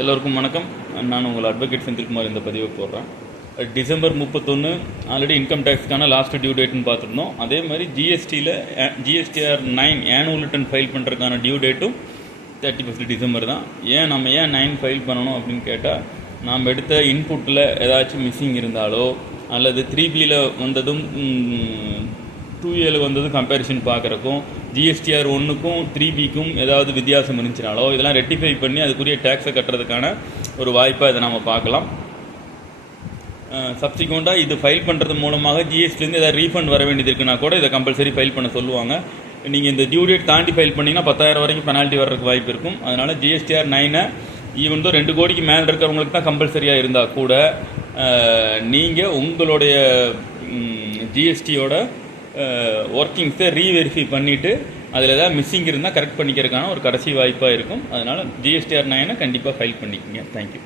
எல்லோருக்கும் வணக்கம். நான் உங்கள் அட்வொகேட் செந்தில்குமார் இந்த பதிவை போடுறேன். டிசம்பர் 31 ஆல்ரெடி இன்கம் டேக்ஸ்க்கான லாஸ்ட் டியூ டேட்னு பார்த்துருந்தோம். அதே மாதிரி ஜிஎஸ்டிஆர் 9 ஆனுவல் ரிட்டர்ன் ஃபைல் பண்ணுறதுக்கான டியூ டேட்டும் 31 டிசம்பர் தான். ஏன் 9 ஃபைல் பண்ணணும் அப்படின்னு கேட்டால், நாம் எடுத்த இன்புட்டில் ஏதாச்சும் மிஸ்ஸிங் இருந்தாலோ அல்லது 3Bயில் வந்ததும் 2Aல வந்ததும் கம்பேரிசன் பார்க்குறக்கும், ஜிஎஸ்டிஆர் 1க்கும் 3Bக்கும் ஏதாவது வித்தியாசம் இருந்துச்சுனாலோ இதெல்லாம் ரெக்டிஃபை பண்ணி அதுக்குரிய டேக்ஸை கட்டுறதுக்கான ஒரு வாய்ப்பாக இதை நம்ம பார்க்கலாம். சப்சிக்வெண்ட்டாக இது ஃபைல் பண்ணுறது மூலமாக ஜிஎஸ்டிலேருந்து ஏதாவது ரீஃபண்ட் வர வேண்டியது இருக்குன்னா கூட இதை கம்பல்சரி ஃபைல் பண்ண சொல்லுவாங்க. நீங்கள் இந்த டியூ டேட் தாண்டி ஃபைல் பண்ணிங்கன்னா 10,000 வரைக்கும் பெனால்ட்டி வர்றதுக்கு வாய்ப்பு இருக்கும். அதனால் ஜிஎஸ்டிஆர் 9 ஈவன் தான் 2 கோடிக்கு மேலே இருக்கிறவங்களுக்கு தான் கம்பல்சரியாக இருந்தால் கூட நீங்கள் உங்களுடைய ஜிஎஸ்டியோட ஒர்க்கிங்ஸை ரீவெரிஃபை பண்ணிவிட்டு அதில் ஏதாவது மிஸ்ஸிங் இருந்தால் கரெக்ட் பண்ணிக்கிறதுக்கான ஒரு கடைசி வாய்ப்பாக இருக்கும். அதனால் ஜிஎஸ்டிஆர் 9 கண்டிப்பாக ஃபைல் பண்ணிக்கோங்க. தேங்க்யூ.